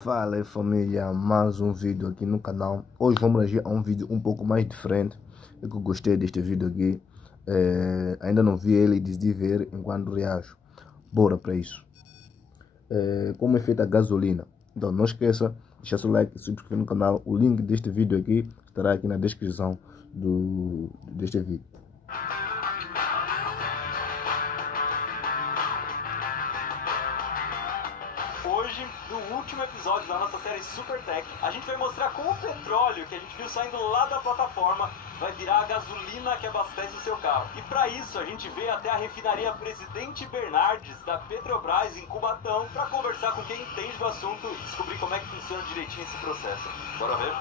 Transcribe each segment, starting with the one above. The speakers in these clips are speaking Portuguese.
Fala aí família, mais um vídeo aqui no canal. Hoje vamos reagir a um vídeo um pouco mais diferente. Eu que gostei deste vídeo aqui. Ainda não vi ele e decidi ver enquanto reajo. Bora para isso. Como é feita a gasolina. Então não esqueça, deixar seu like e se inscrever no canal. O link deste vídeo aqui estará aqui na descrição deste vídeo. Hoje, no último episódio da nossa série Super Tech, a gente vai mostrar como o petróleo que a gente viu saindo lá da plataforma vai virar a gasolina que abastece o seu carro. E para isso a gente veio até a refinaria Presidente Bernardes da Petrobras em Cubatão para conversar com quem entende do assunto e descobrir como é que funciona direitinho esse processo. Bora ver?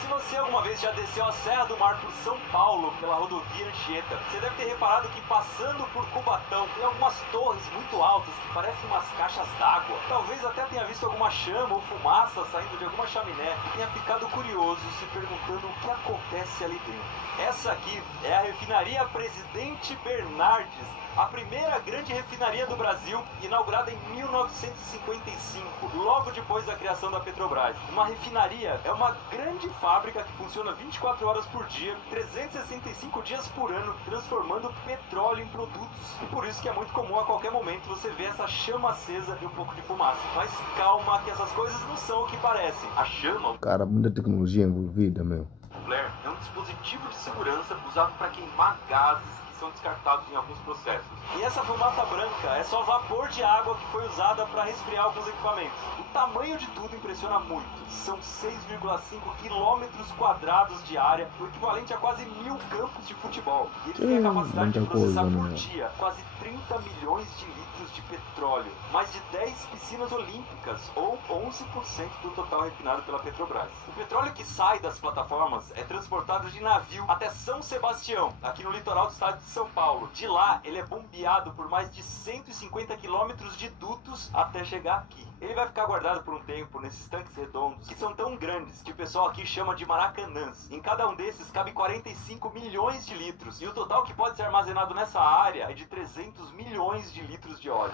Se você alguma vez já desceu a Serra do Mar por São Paulo, pela rodovia Anchieta, você deve ter reparado que passando por Cubatão tem algumas torres muito altas que parecem umas caixas d'água. Talvez até tenha visto alguma chama ou fumaça saindo de alguma chaminé e tenha ficado curioso se perguntando o que acontece ali dentro. Essa aqui é a refinaria Presidente Bernardes, a primeira grande refinaria do Brasil, inaugurada em 1955, logo depois da criação da Petrobras. Uma refinaria é uma grande fábrica que funciona 24 horas por dia, 365 dias por ano, transformando petróleo em produtos. E por isso que é muito comum a qualquer momento você ver essa chama acesa e um pouco de fumaça. Mas calma que essas coisas não são o que parecem. A chama... Cara, muita tecnologia envolvida, meu. O flare é um dispositivo de segurança usado para queimar gases que são descartados em alguns processos. E essa fumaça branca é só vapor de água que foi usada para resfriar alguns equipamentos. O tamanho de tudo impressiona muito. São 6,5 quilômetros quadrados de área, o equivalente a quase 1000 campos de futebol. E eles têm a capacidade de processar por dia quase 30 milhões de litros de petróleo, mais de 10 piscinas olímpicas, ou 11% do total refinado pela Petrobras. O petróleo que sai das plataformas é transportado de navio até São Sebastião, aqui no litoral do estado de São Paulo. De lá, ele é bombeado por mais de 150 quilômetros de dutos até chegar aqui. Ele vai ficar guardado por um tempo nesses tanques redondos, que são tão grandes que o pessoal aqui chama de maracanãs. Em cada um desses cabe 45 milhões de litros, e o total que pode ser armazenado nessa área é de 300 milhões de litros de óleo.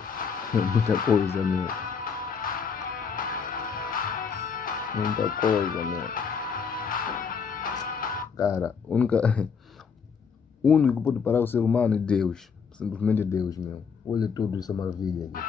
Muita coisa, meu. Muita coisa, meu. Cara, o único que pode parar o ser humano é Deus. Simplesmente Deus, meu. Olha tudo isso, é maravilha aqui.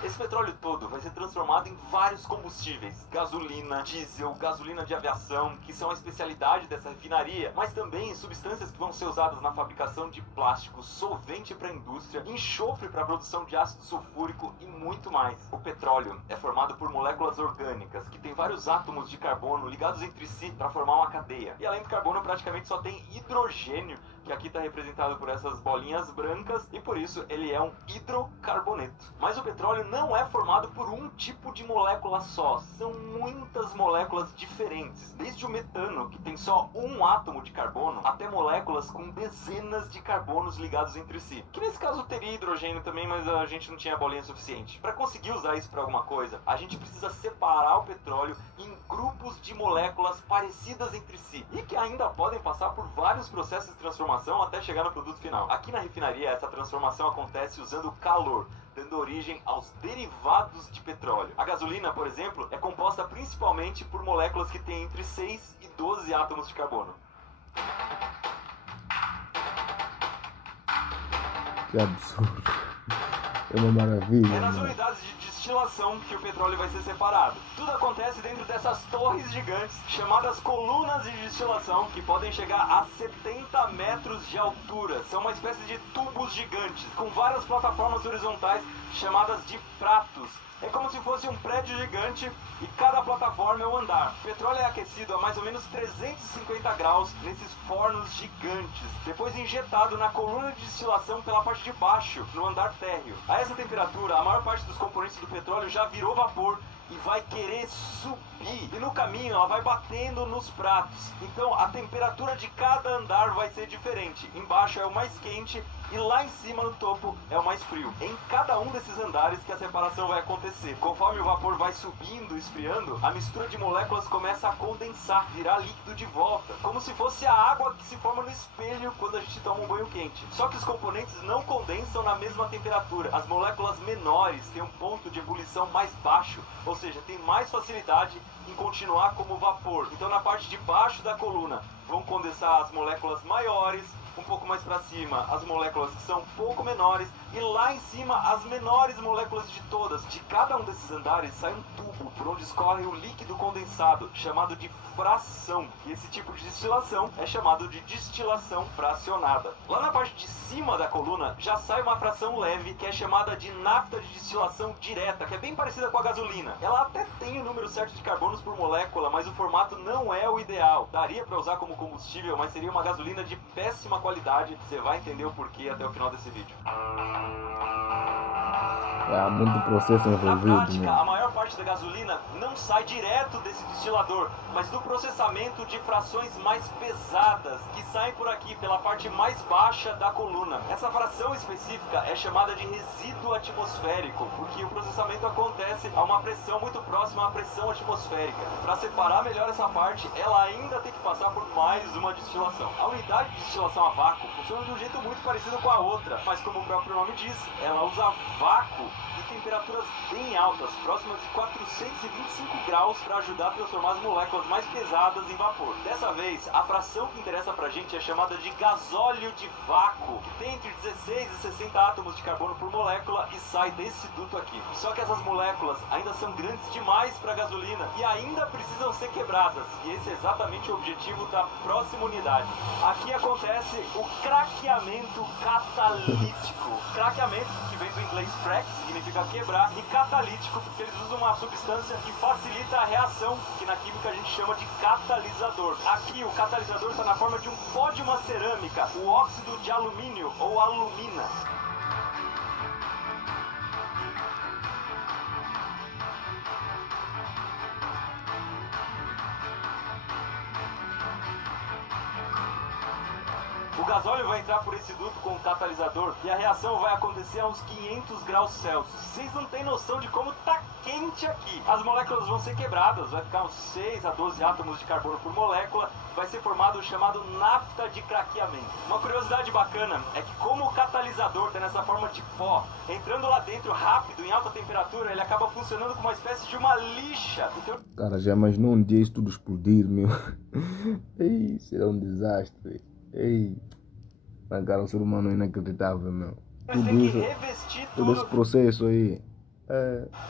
Esse petróleo todo vai ser transformado em vários combustíveis: gasolina, diesel, gasolina de aviação, que são a especialidade dessa refinaria, mas também substâncias que vão ser usadas na fabricação de plástico, solvente para a indústria, enxofre para a produção de ácido sulfúrico e muito mais. O petróleo é formado por moléculas orgânicas que têm vários átomos de carbono ligados entre si para formar uma cadeia. E além do carbono, praticamente só tem hidrogênio, que aqui está representado por essas bolinhas brancas, e por isso ele é um hidrocarboneto. Mas o petróleo não é formado por um tipo de molécula só, são muitas moléculas diferentes, desde o metano, que tem só um átomo de carbono, até moléculas com dezenas de carbonos ligados entre si, que nesse caso teria hidrogênio também, mas a gente não tinha bolinha suficiente. Para conseguir usar isso para alguma coisa, a gente precisa separar o petróleo em grupos de moléculas parecidas entre si, e que ainda podem passar por vários processos de transformação até chegar no produto final. Aqui na refinaria, essa transformação acontece usando calor, dando origem aos derivados de petróleo. A gasolina, por exemplo, é composta principalmente por moléculas que têm entre 6 e 12 átomos de carbono. Que absurdo. É uma maravilha. É nas mano. unidades de destilação que o petróleo vai ser separado. Tudo acontece dentro dessas torres gigantes, chamadas colunas de destilação, que podem chegar a 70 metros de altura. São uma espécie de tubos gigantes, com várias plataformas horizontais chamadas de pratos. É como se fosse um prédio gigante e cada plataforma é um andar. O petróleo é aquecido a mais ou menos 350 graus nesses fornos gigantes, depois injetado na coluna de destilação pela parte de baixo, no andar térreo. A essa temperatura, a maior parte dos componentes do petróleo já virou vapor e vai querer subir. E no caminho ela vai batendo nos pratos. Então a temperatura de cada andar vai ser diferente. Embaixo é o mais quente e lá em cima no topo é o mais frio. Em cada um desses andares que a separação vai acontecer. Conforme o vapor vai subindo, esfriando, a mistura de moléculas começa a condensar, virar líquido de volta, como se fosse a água que se forma no espelho quando a gente toma um banho quente. Só que os componentes não condensam na mesma temperatura. As moléculas menores têm um ponto de ebulição mais baixo, ou seja, tem mais facilidade em continuar como vapor. Então na parte de baixo da coluna vão condensar as moléculas maiores, um pouco mais para cima as moléculas que são um pouco menores e lá em cima as menores moléculas de todas. De cada um desses andares sai um tubo por onde escorre o líquido condensado, chamado de fração. E esse tipo de destilação é chamado de destilação fracionada. Lá na parte de cima da coluna já sai uma fração leve que é chamada de nafta de destilação direta, que é bem parecida com a gasolina. Ela até tem o número certo de carbonos por molécula, mas o formato não é o ideal. Daria para usar como combustível, mas seria uma gasolina de péssima qualidade. Você vai entender o porquê até o final desse vídeo. Há muito processo envolvido. Na prática, a maior parte da gasolina não sai direto desse destilador, mas do processamento de frações mais pesadas, que saem por aqui, pela parte mais baixa da coluna. Essa fração específica é chamada de resíduo atmosférico, porque o processamento acontece a uma pressão muito próxima à pressão atmosférica. Para separar melhor essa parte, ela ainda tem que passar por mais uma destilação. A unidade de destilação a vácuo funciona de um jeito muito parecido com a outra, mas como o próprio nome diz, ela usa vácuo e temperaturas bem altas, próximas de 425 graus, para ajudar a transformar as moléculas mais pesadas em vapor. Dessa vez, a fração que interessa pra gente é chamada de gasóleo de vácuo, que tem entre 16 e 60 átomos de carbono por molécula e sai desse duto aqui. Só que essas moléculas ainda são grandes demais para gasolina e ainda precisam ser quebradas, e esse é exatamente o objetivo da próxima unidade. Aqui acontece o craqueamento catalítico. Craqueamento, que vem do inglês crack, significa quebrar, e catalítico, porque eles usam uma substância que facilita a reação, que na química a gente chama de catalisador. Aqui o catalisador está na forma de um pó de uma cerâmica, o óxido de alumínio ou alumina. O gasóleo vai entrar por esse duto com o catalisador e a reação vai acontecer a uns 500 graus Celsius. Vocês não têm noção de como tá quente aqui. As moléculas vão ser quebradas, vai ficar uns 6 a 12 átomos de carbono por molécula, vai ser formado o chamado nafta de craqueamento. Uma curiosidade bacana é que como o catalisador está nessa forma de pó, entrando lá dentro rápido, em alta temperatura, ele acaba funcionando como uma espécie de uma lixa. Então... Cara, já imaginou um dia isso tudo explodir, meu? Ei, será um desastre. Ei, cara, o ser humano é inacreditável, meu. Tudo isso, todo esse processo aí.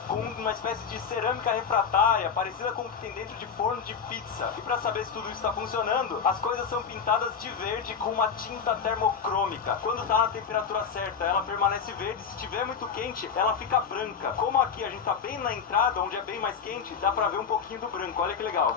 Com uma espécie de cerâmica refratária, parecida com o que tem dentro de forno de pizza. E para saber se tudo isso está funcionando, as coisas são pintadas de verde com uma tinta termocrômica. Quando está na temperatura certa, ela permanece verde. Se estiver muito quente, ela fica branca. Como aqui a gente está bem na entrada, onde é bem mais quente, dá para ver um pouquinho do branco. Olha que legal.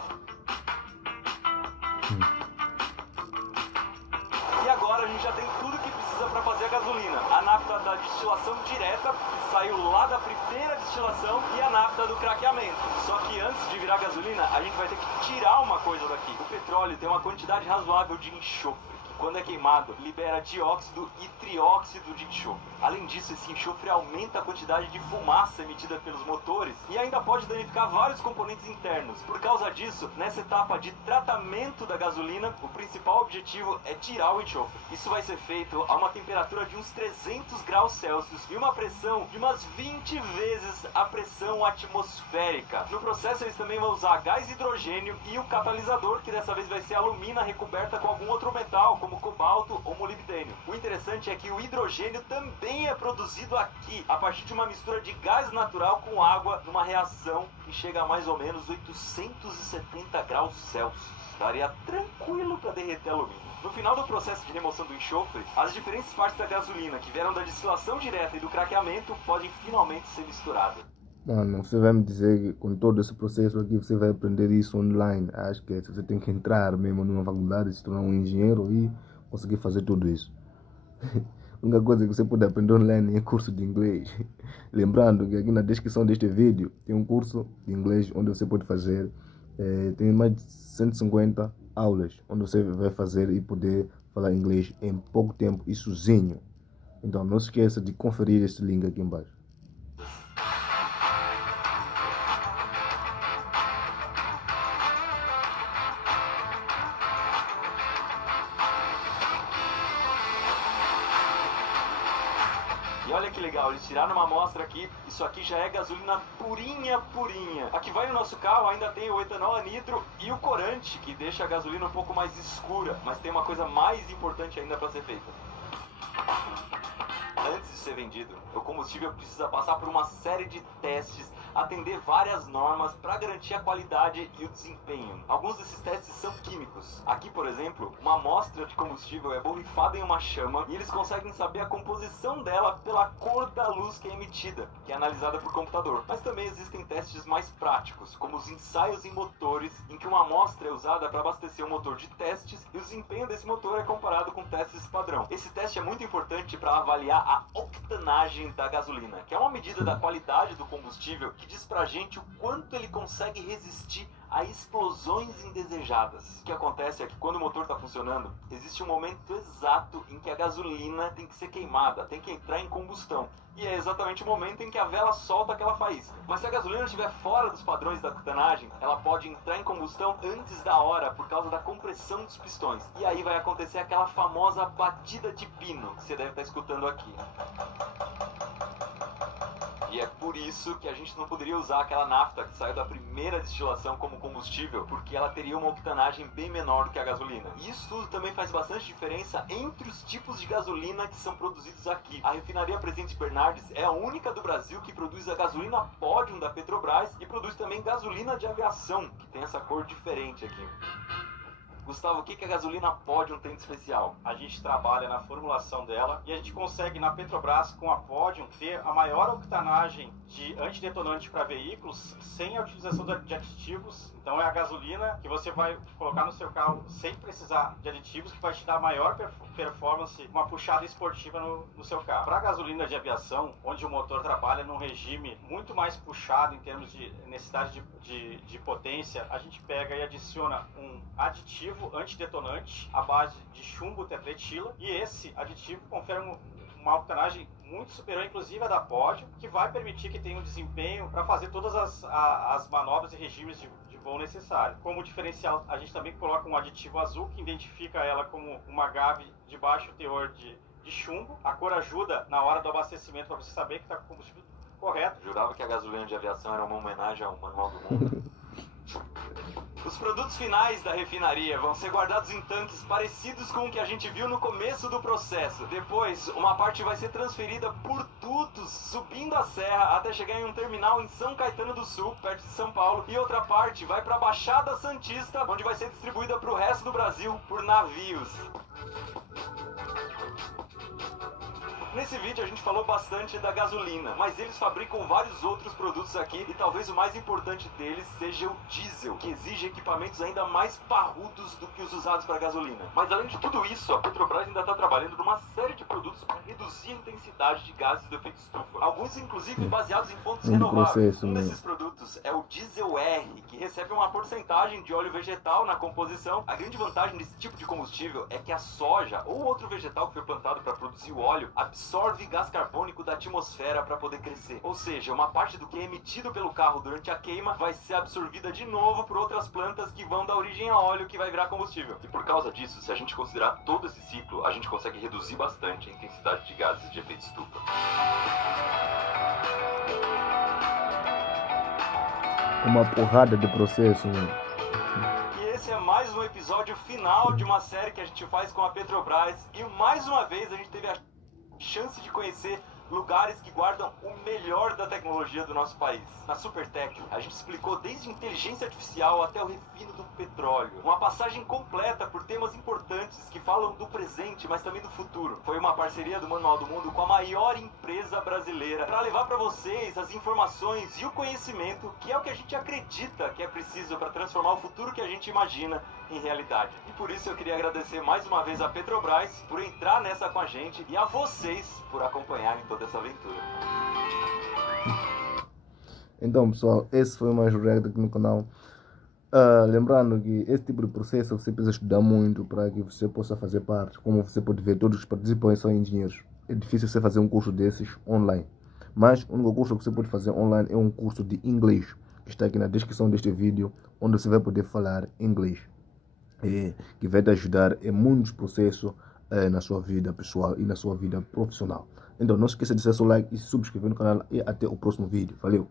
E agora a gente já tem tudo que precisa para fazer a gasolina. A nafta da destilação direta, que saiu lá da primeira destilação, e a nafta do craqueamento. Só que antes de virar gasolina, a gente vai ter que tirar uma coisa daqui. O petróleo tem uma quantidade razoável de enxofre, que quando é queimado, libera dióxido e trióxido de enxofre. Além disso, esse enxofre aumenta a quantidade de fumaça emitida pelos motores e ainda pode danificar vários componentes internos. Por causa disso, nessa etapa de tratamento da gasolina, o principal objetivo é tirar o enxofre. Isso vai ser feito a uma temperatura de uns 300 graus Celsius e uma pressão de umas 20 vezes a pressão atmosférica. No processo, eles também vão usar gás hidrogênio e o catalisador, que dessa vez vai ser alumina recoberta com algum outro metal, como cobalto ou molibdênio. O interessante é que o hidrogênio também é produzido aqui, a partir de uma mistura de gás natural com água, numa reação que chega a mais ou menos 870 graus Celsius. Daria tranquilo para derreter alumínio. No final do processo de remoção do enxofre, as diferentes partes da gasolina que vieram da destilação direta e do craqueamento podem finalmente ser misturadas. Mano, você vai me dizer que com todo esse processo aqui você vai aprender isso online? Acho que você tem que entrar mesmo numa faculdade, se tornar um engenheiro e conseguir fazer tudo isso. A única coisa que você pode aprender online é curso de inglês. Lembrando que aqui na descrição deste vídeo tem um curso de inglês onde você pode fazer. Tem mais de 150 aulas onde você vai fazer e poder falar inglês em pouco tempo e sozinho. Então não se esqueça de conferir este link aqui embaixo. E olha que legal, eles tiraram uma amostra aqui, isso aqui já é gasolina purinha, purinha. A que vai no nosso carro ainda tem o etanol anidro e o corante, que deixa a gasolina um pouco mais escura. Mas tem uma coisa mais importante ainda para ser feita. Antes de ser vendido, o combustível precisa passar por uma série de testes, atender várias normas para garantir a qualidade e o desempenho. Alguns desses testes são químicos. Aqui, por exemplo, uma amostra de combustível é borrifada em uma chama e eles conseguem saber a composição dela pela cor da luz que é emitida, que é analisada por computador. Mas também existem testes mais práticos, como os ensaios em motores, em que uma amostra é usada para abastecer um motor de testes e o desempenho desse motor é comparado com testes padrão. Esse teste é muito importante para avaliar a octanagem da gasolina, que é uma medida da qualidade do combustível que diz pra gente o quanto ele consegue resistir a explosões indesejadas. O que acontece é que quando o motor está funcionando, existe um momento exato em que a gasolina tem que ser queimada, tem que entrar em combustão. E é exatamente o momento em que a vela solta aquela faísca. Mas se a gasolina estiver fora dos padrões da octanagem, ela pode entrar em combustão antes da hora por causa da compressão dos pistões. E aí vai acontecer aquela famosa batida de pino que você deve estar escutando aqui. E é por isso que a gente não poderia usar aquela nafta que saiu da primeira destilação como combustível, porque ela teria uma octanagem bem menor do que a gasolina. E isso tudo também faz bastante diferença entre os tipos de gasolina que são produzidos aqui. A refinaria Presidente Bernardes é a única do Brasil que produz a gasolina Podium da Petrobras e produz também gasolina de aviação, que tem essa cor diferente aqui. Gustavo, o que a gasolina Podium tem de especial? A gente trabalha na formulação dela e a gente consegue na Petrobras com a Podium ter a maior octanagem de antidetonante para veículos sem a utilização de aditivos. Então é a gasolina que você vai colocar no seu carro sem precisar de aditivos, que vai te dar maior performance, uma puxada esportiva no seu carro. Para a gasolina de aviação, onde o motor trabalha num regime muito mais puxado em termos de necessidade de potência, a gente pega e adiciona um aditivo antidetonante à base de chumbo tetretila, e esse aditivo confere uma octanagem muito superior, inclusive a da Podium, que vai permitir que tenha um desempenho para fazer todas as manobras e regimes de voo necessário. Como diferencial, a gente também coloca um aditivo azul que identifica ela como uma GAV de baixo teor de chumbo. A cor ajuda na hora do abastecimento para você saber que está com o combustível correto. Jurava que a gasolina de aviação era uma homenagem ao Manual do Mundo. Os produtos finais da refinaria vão ser guardados em tanques parecidos com o que a gente viu no começo do processo. Depois, uma parte vai ser transferida por dutos, subindo a serra até chegar em um terminal em São Caetano do Sul, perto de São Paulo. E outra parte vai para a Baixada Santista, onde vai ser distribuída para o resto do Brasil por navios. Nesse vídeo a gente falou bastante da gasolina, mas eles fabricam vários outros produtos aqui e talvez o mais importante deles seja o diesel, que exige equipamentos ainda mais parrudos do que os usados para gasolina. Mas além de tudo isso, a Petrobras ainda está trabalhando numa série de produtos para reduzir a intensidade de gases do efeito estufa. Alguns inclusive baseados em fontes renováveis. Um desses produtos é o Diesel R, que recebe uma porcentagem de óleo vegetal na composição. A grande vantagem desse tipo de combustível é que a soja ou outro vegetal que foi plantado para produzir o óleo absorve gás carbônico da atmosfera para poder crescer. Ou seja, uma parte do que é emitido pelo carro durante a queima vai ser absorvida de novo por outras plantas que vão dar origem a óleo que vai virar combustível. E por causa disso, se a gente considerar todo esse ciclo, a gente consegue reduzir bastante a intensidade de gases de efeito estufa. Uma porrada de processo. E esse é mais um episódio final de uma série que a gente faz com a Petrobras. E mais uma vez a gente teve a chance de conhecer lugares que guardam o melhor da tecnologia do nosso país. Na Supertech, a gente explicou desde inteligência artificial até o refino do petróleo. Uma passagem completa por temas importantes que falam do presente, mas também do futuro. Foi uma parceria do Manual do Mundo com a maior empresa brasileira para levar para vocês as informações e o conhecimento que é o que a gente acredita que é preciso para transformar o futuro que a gente imagina em realidade. E por isso eu queria agradecer mais uma vez a Petrobras por entrar nessa com a gente e a vocês por acompanharem toda essa aventura. Então, pessoal, esse foi mais um react aqui no canal. Lembrando que esse tipo de processo você precisa estudar muito para que você possa fazer parte. Como você pode ver, todos os participantes são engenheiros. É difícil você fazer um curso desses online. Mas o único curso que você pode fazer online é um curso de inglês, que está aqui na descrição deste vídeo, onde você vai poder falar inglês. Que vai te ajudar em muitos processos na sua vida pessoal e na sua vida profissional. Então não esqueça de deixar seu like e se subscrever no canal e até o próximo vídeo. Valeu!